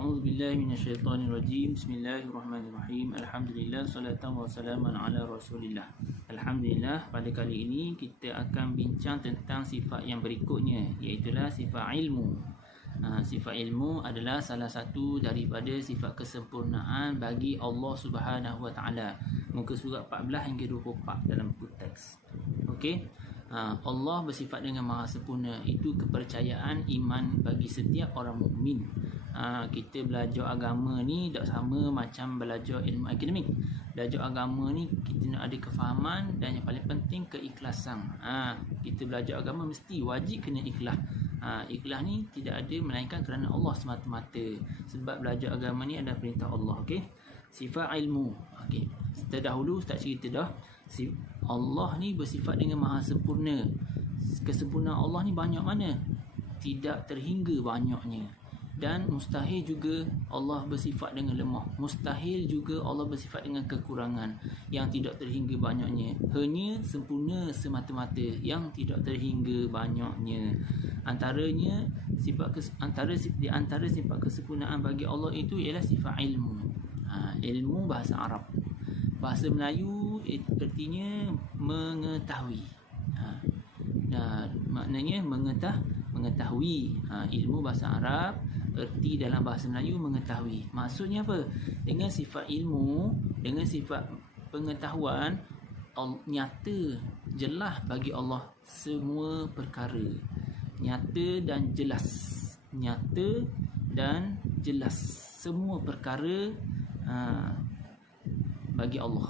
A'udzu billahi minasyaitonir rajim. Bismillahirrahmanirrahim. Alhamdulillah salatan wa salaman ala Rasulillah. Alhamdulillah, pada kali ini kita akan bincang tentang sifat yang berikutnya, iaitu sifat ilmu. Sifat ilmu adalah salah satu daripada sifat kesempurnaan bagi Allah Subhanahu wa taala. Muka surat 14 hingga 24 dalam buku teks. Okey. Allah bersifat dengan maha sempurna. Itu kepercayaan iman bagi setiap orang mukmin. Kita belajar agama ni tak sama macam belajar ilmu akademik. Belajar agama ni kita nak ada kefahaman, dan yang paling penting keikhlasan. Kita belajar agama mesti wajib kena ikhlas. Ikhlas ni tidak ada melainkan kerana Allah semata-mata. Sebab belajar agama ni adalah perintah Allah. Okey. Sifat ilmu. Okey. Terdahulu Ustaz cerita dah, Allah ni bersifat dengan maha sempurna. Kesempurnaan Allah ni banyak mana? Tidak terhingga banyaknya. Dan mustahil juga Allah bersifat dengan lemah. Mustahil juga Allah bersifat dengan kekurangan yang tidak terhingga banyaknya. Hanya sempurna semata-mata yang tidak terhingga banyaknya. Di antara sifat kesempurnaan bagi Allah itu ialah sifat ilmu. Ilmu bahasa Arab. Bahasa Melayu artinya mengetahui. Maknanya mengetahui. Ilmu bahasa Arab, erti dalam bahasa Melayu mengetahui. Maksudnya apa? Dengan sifat ilmu, dengan sifat pengetahuan, nyata jelas bagi Allah semua perkara. Nyata dan jelas. Nyata dan jelas semua perkara bagi Allah.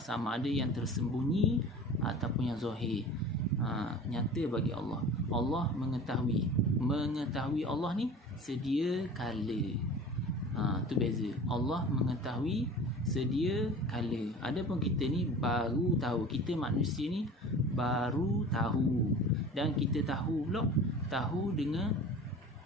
Sama ada yang tersembunyi ataupun yang zahir. Nyata bagi Allah. Allah mengetahui. Mengetahui Allah ni sedia kala. Tu beza. Allah mengetahui sedia kala. Adapun kita ni baru tahu. Kita manusia ni baru tahu. Dan kita tahu pula, tahu dengan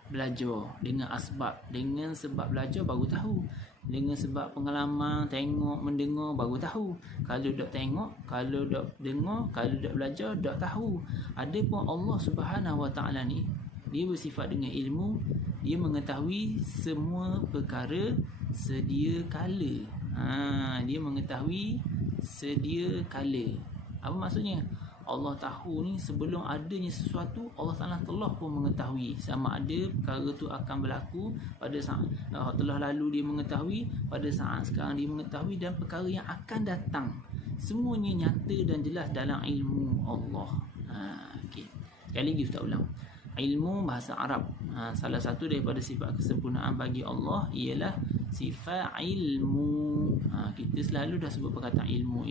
belajar, dengan asbab. Dengan sebab belajar baru tahu. Dengan sebab pengalaman, tengok, mendengar baru tahu. Kalau tak tengok, kalau tak dengar, kalau tak belajar, tak tahu. Adapun Allah Subhanahu wa taala ni, dia bersifat dengan ilmu. Dia mengetahui semua perkara sedia kala. Dia mengetahui sedia kala. Apa maksudnya? Allah tahu ni sebelum adanya sesuatu, Allah Ta'ala telah pun mengetahui. Sama ada perkara tu akan berlaku pada saat telah lalu, dia mengetahui. Pada saat sekarang dia mengetahui. Dan perkara yang akan datang, semuanya nyata dan jelas dalam ilmu Allah. Okay. Sekali lagi Ustaz ulang. Ilmu bahasa Arab, salah satu daripada sifat kesempurnaan bagi Allah ialah sifat ilmu. Kita selalu dah sebut perkataan ilmu.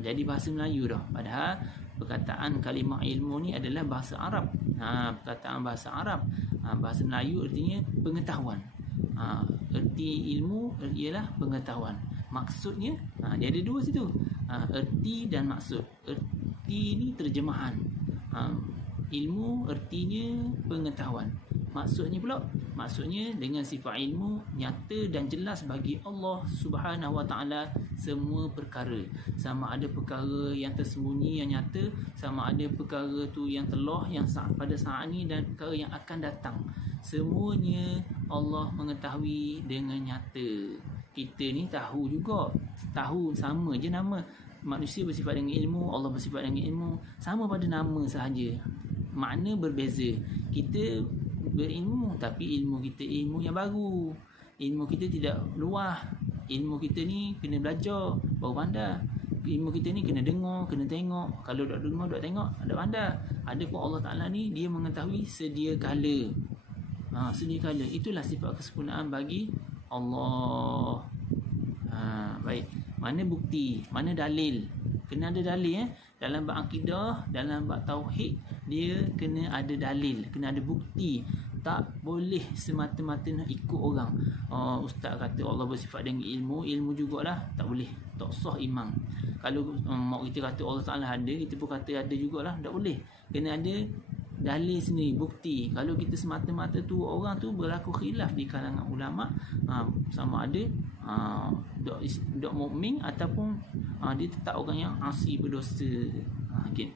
Jadi bahasa Melayu dah. Padahal perkataan kalimah ilmu ni adalah bahasa Arab. Perkataan bahasa Arab. Bahasa Melayu artinya pengetahuan. Erti ilmu ialah pengetahuan. Maksudnya, dia ada dua situ. Erti dan maksud. Erti ni terjemahan. Ilmu artinya pengetahuan. Maksudnya dengan sifat ilmu nyata dan jelas bagi Allah Subhanahu wa taala semua perkara. Sama ada perkara yang tersembunyi yang nyata, sama ada perkara tu yang telah yang pada saat ni, dan perkara yang akan datang. Semuanya Allah mengetahui dengan nyata. Kita ni tahu juga. Tahu sama je nama. Manusia bersifat dengan ilmu, Allah bersifat dengan ilmu. Sama pada nama sahaja. Makna berbeza. Kita berilmu, tapi ilmu kita ilmu yang baru. Ilmu kita tidak luas. Ilmu kita ni kena belajar baru pandai. Ilmu kita ni kena dengar, kena tengok. Kalau tak dengar, tak tengok, tak pandai. Adapun Allah Ta'ala ni, dia mengetahui sedia kala. Sedia kala. Itulah sifat kesempurnaan bagi Allah. Baik. Mana bukti? Mana dalil? Kena ada dalil. Dalam bab akidah, dalam bab tauhid, dia kena ada dalil, kena ada bukti. Tak boleh semata-mata nak ikut orang. Ustaz kata Allah bersifat dengan ilmu jugalah. Tak boleh. Tak sah iman. Kalau mak kita kata Allah Ta'ala ada, kita pun kata ada jugalah. Tak boleh. Kena ada dalil sendiri, bukti. Kalau kita semata-mata tu orang tu berlaku khilaf di kalangan ulama, sama ada dok mukmin ataupun dia tetap orang yang asi berdosa. Okay.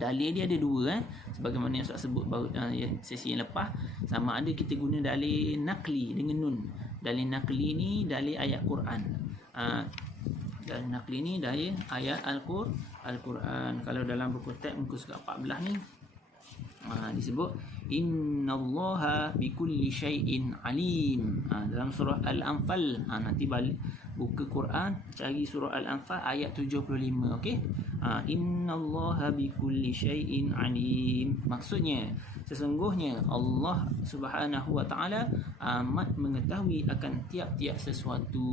Dalil dia ada dua sebagaimana yang Ustaz sebut baru sesi yang lepas. Sama ada kita guna dalil naqli dengan nun. Dalil naqli ni dalil ayat Quran. Dalil naqli ni dalil ayat Al-Quran. Kalau dalam buku teks muka surat 14 ni disebut innallaha bikulli syai'in alim. Dalam surah Al-Anfal, nanti balik buka Quran, cari surah Al-Anfal ayat 75. okey. Innallaha bikulli syai'in alim. Maksudnya sesungguhnya Allah Subhanahu wa taala amat mengetahui akan tiap-tiap sesuatu.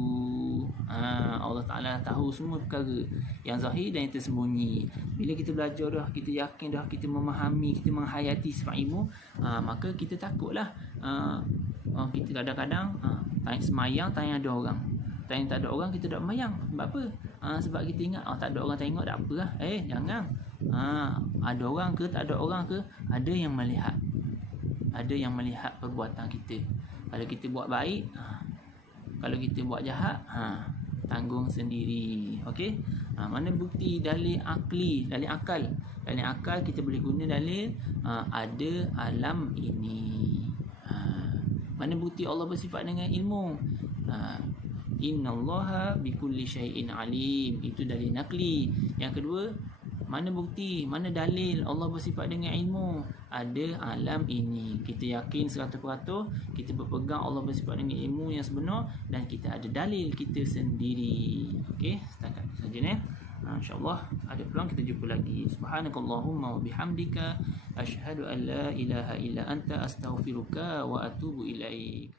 Allah Taala tahu semua perkara yang zahir dan yang tersembunyi. Bila kita belajar dah, kita yakin dah, kita memahami, kita menghayati sifat ilmu, maka kita takutlah. Kita kadang-kadang semayang tanya ada orang, tanya tak ada orang, kita tak semayang. Sebab apa? Sebab kita ingat tak ada orang tengok, tak apalah. Jangan. Ada orang ke tak ada orang ke, ada yang melihat. Ada yang melihat perbuatan kita. Kalau kita buat baik, kalau kita buat jahat, tanggung sendiri. Okey. Mana bukti dalil akli, dalil akal? Dalil akal kita boleh guna dalil ada alam ini. Mana bukti Allah bersifat dengan ilmu? Innallaha bikulli syai'in alim. Itu dalil naqli. Yang kedua, mana bukti, mana dalil Allah bersifat dengan ilmu? Ada alam ini. Kita yakin 100%, kita berpegang Allah bersifat dengan ilmu yang sebenar, dan kita ada dalil kita sendiri. Okey, setakat itu saja ni. InsyaAllah ada peluang kita jumpa lagi. Subhanakallahumma wa bihamdika asyhadu an la ilaha illa anta astaghfiruka wa atubu ilaik.